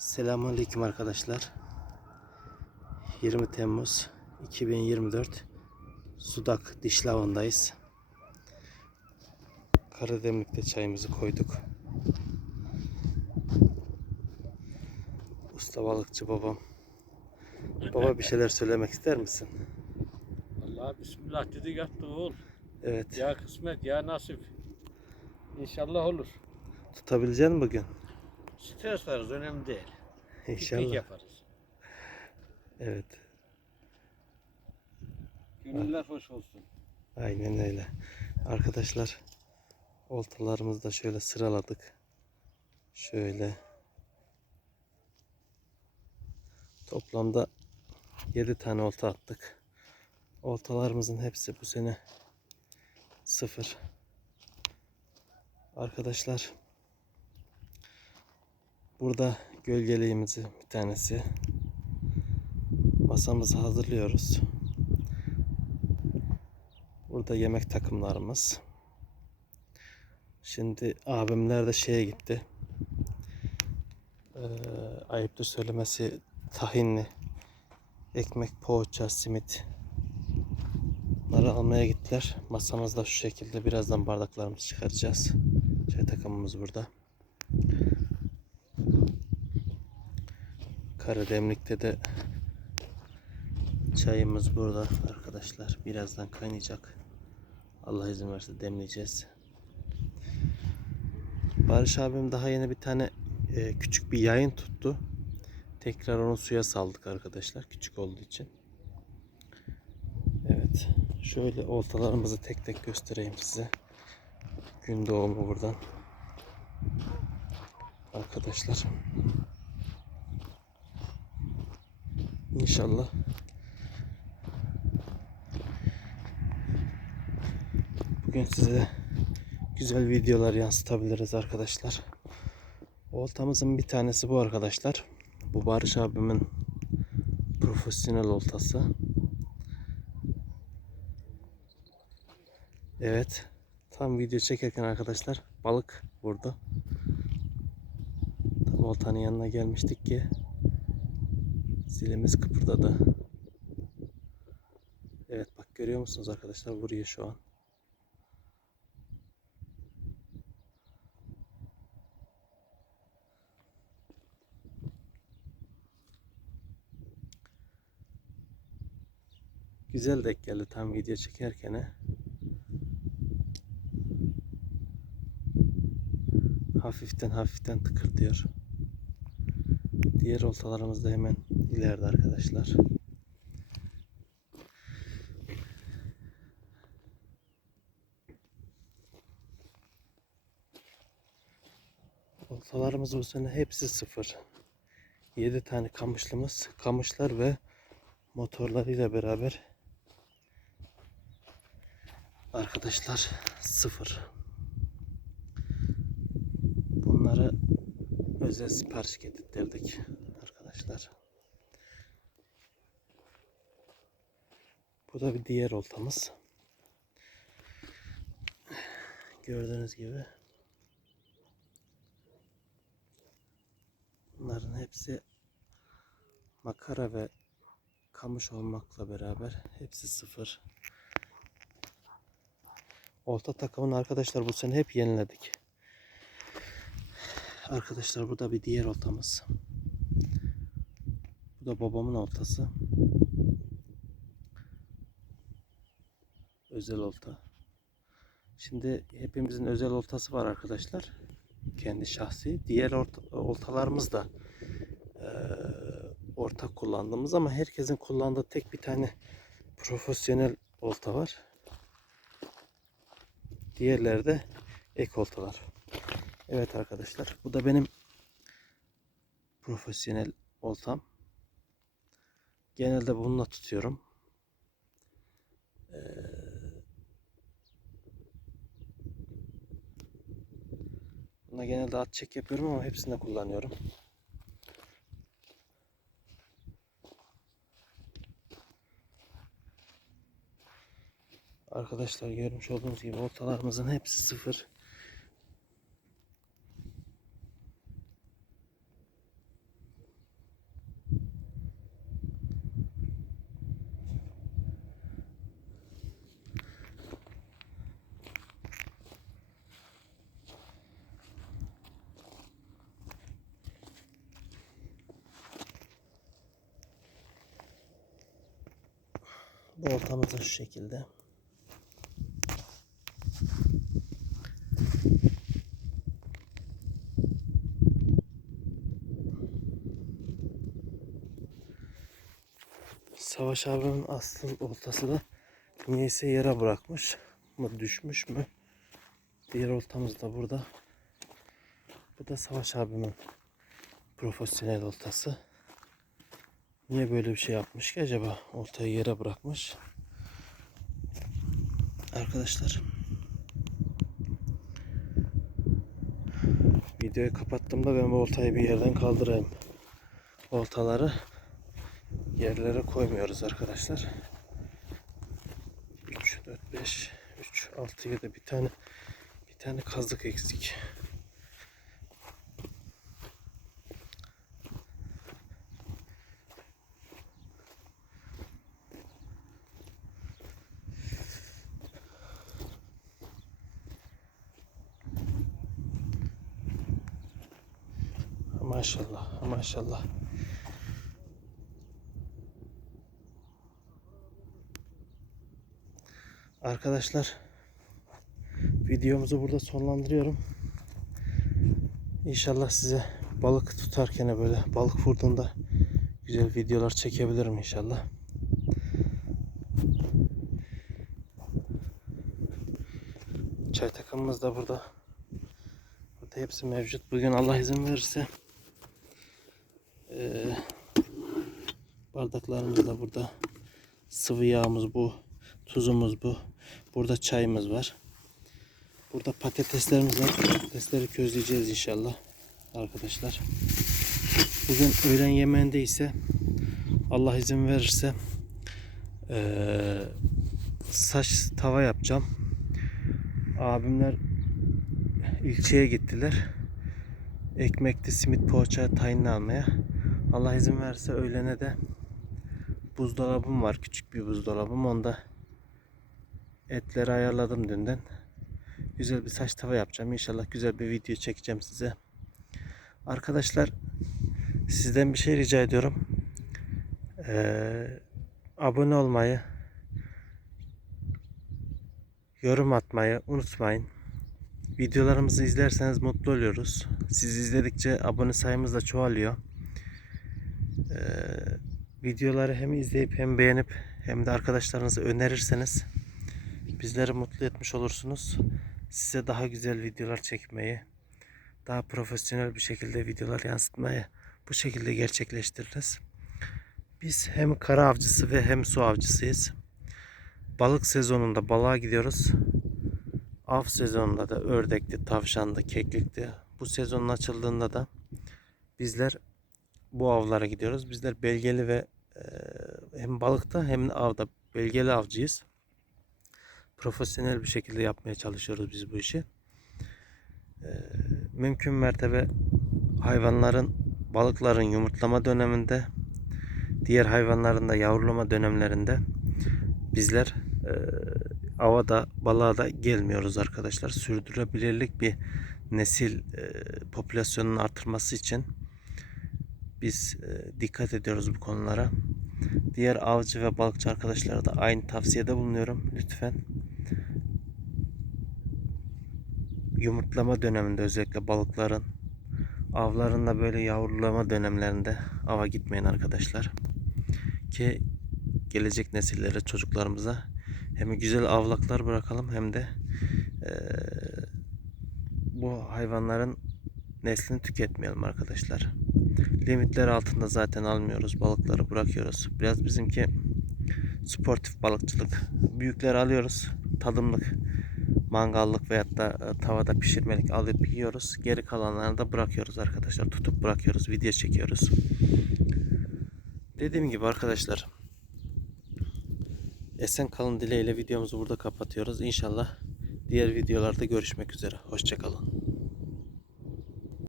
Selamünaleyküm arkadaşlar. 20 Temmuz 2024 Sudak Dişli Avı'ndayız. Karademlik'te çayımızı koyduk. Usta balıkçı babam. Baba bir şeyler söylemek ister misin? Allah bismillah dedi yattı oğul. Evet. Ya kısmet ya nasip. İnşallah olur. Tutabilecek misin bugün? Stres varız önemli değil. Piknik İnşallah. yaparız. Evet. Gönüller hoş olsun. Aynen öyle. Arkadaşlar oltalarımızı da şöyle sıraladık. Şöyle. Toplamda 7 tane olta attık. Oltalarımızın hepsi bu sene sıfır. Arkadaşlar burada gölgeliğimizi bir tanesi masamızı hazırlıyoruz. Burada yemek takımlarımız. Şimdi abimler de şeye gitti. Ee, ayıptır söylemesi tahinli ekmek, poğaça, simit. Bunları almaya gittiler. Masamızda şu şekilde birazdan bardaklarımızı çıkaracağız. Çay takımımız burada. Karademlik'te de Çayımız burada arkadaşlar. Birazdan kaynayacak. Allah izin verirse demleyeceğiz. Barış abim daha yeni bir tane e, küçük bir yayın tuttu. Tekrar onu suya saldık arkadaşlar. Küçük olduğu için. Evet. Şöyle oltalarımızı tek tek göstereyim size. Gün doğumu buradan. Arkadaşlar. İnşallah Bugün size güzel videolar yansıtabiliriz arkadaşlar. Oltamızın bir tanesi bu arkadaşlar. Bu Barış abimin profesyonel oltası. Evet. Tam video çekerken arkadaşlar balık vurdu. Tam oltanın yanına gelmiştik ki zilimiz kıpırdadı. Evet bak görüyor musunuz arkadaşlar vuruyor şu an. Güzel denk geldi tam video çekerken. Hafiften hafiften tıkırdıyor. Diğer oltalarımız da hemen ileride arkadaşlar. Oltalarımız bu sene hepsi sıfır. 7 tane kamışlımız, kamışlar ve motorlarıyla beraber arkadaşlar sıfır. Bunları özel sipariş getirdik arkadaşlar. Bu da bir diğer oltamız. Gördüğünüz gibi bunların hepsi makara ve kamış olmakla beraber hepsi sıfır. Olta takımını arkadaşlar bu sene hep yeniledik. Arkadaşlar bu da bir diğer oltamız. Bu da babamın oltası. Özel olta. Şimdi hepimizin özel oltası var arkadaşlar. Kendi şahsi. Diğer oltalarımız da ortak kullandığımız ama herkesin kullandığı tek bir tane profesyonel olta var. Diğerleri de ek oltalar. Evet arkadaşlar bu da benim profesyonel oltam. Genelde bununla tutuyorum. Ee, Buna genelde at çek yapıyorum ama hepsinde kullanıyorum. Arkadaşlar görmüş olduğunuz gibi ortalarımızın hepsi sıfır. Bu oltamız da şu şekilde. Savaş abimin aslı oltası da niyeyse yere bırakmış mı düşmüş mü? Diğer oltamız da burada. Bu da Savaş abimin profesyonel oltası. Niye böyle bir şey yapmış ki acaba? Oltayı yere bırakmış. Arkadaşlar. Videoyu kapattığımda ben bu oltayı bir yerden kaldırayım. Oltaları yerlere koymuyoruz arkadaşlar. 3, 4, 5, 3, 6, 7 bir tane bir tane kazık eksik. Maşallah, maşallah. Arkadaşlar videomuzu burada sonlandırıyorum. İnşallah size balık tutarken böyle balık vurduğunda güzel videolar çekebilirim inşallah. Çay takımımız da burada. Burada hepsi mevcut. Bugün Allah izin verirse eee, bardaklarımız da burada. Sıvı yağımız bu. Tuzumuz bu. Burada çayımız var. Burada patateslerimiz var. Patatesleri közleyeceğiz inşallah arkadaşlar. Bugün öğlen yemeğinde ise Allah izin verirse eee, saç tava yapacağım. Abimler ilçeye gittiler. Ekmekli simit poğaça tayin almaya. Allah izin verirse öğlene de buzdolabım var. Küçük bir buzdolabım. Onda etleri ayarladım dünden. Güzel bir saç tava yapacağım. İnşallah güzel bir video çekeceğim size. Arkadaşlar sizden bir şey rica ediyorum. Ee, abone olmayı, yorum atmayı unutmayın. Videolarımızı izlerseniz mutlu oluyoruz. Siz izledikçe abone sayımız da çoğalıyor. Ee, videoları hem izleyip hem beğenip hem de arkadaşlarınıza önerirseniz bizleri mutlu etmiş olursunuz. Size daha güzel videolar çekmeyi, daha profesyonel bir şekilde videolar yansıtmayı bu şekilde gerçekleştiririz. Biz hem kara avcısı ve hem su avcısıyız. Balık sezonunda balığa gidiyoruz. Av sezonunda da ördekli, tavşanlı, keklikli. Bu sezonun açıldığında da bizler bu avlara gidiyoruz. Bizler belgeli ve e, hem balıkta hem avda belgeli avcıyız. Profesyonel bir şekilde yapmaya çalışıyoruz biz bu işi. E, mümkün mertebe hayvanların, balıkların yumurtlama döneminde, diğer hayvanların da yavrulama dönemlerinde bizler e, ava da balığa da gelmiyoruz arkadaşlar. Sürdürülebilirlik bir nesil e, popülasyonun artırması için biz e, dikkat ediyoruz bu konulara. Diğer avcı ve balıkçı arkadaşlara da aynı tavsiyede bulunuyorum. Lütfen yumurtlama döneminde özellikle balıkların avlarında böyle yavrulama dönemlerinde ava gitmeyin arkadaşlar. Ki gelecek nesillere, çocuklarımıza hem güzel avlaklar bırakalım hem de eee, bu hayvanların neslini tüketmeyelim arkadaşlar. Limitler altında zaten almıyoruz. Balıkları bırakıyoruz. Biraz bizimki sportif balıkçılık. Büyükleri alıyoruz. Tadımlık, mangallık veyahut da e, tavada pişirmelik alıp yiyoruz. Geri kalanlarını da bırakıyoruz arkadaşlar. Tutup bırakıyoruz. Video çekiyoruz. Dediğim gibi arkadaşlar Esen kalın dileğiyle videomuzu burada kapatıyoruz. İnşallah diğer videolarda görüşmek üzere. Hoşçakalın.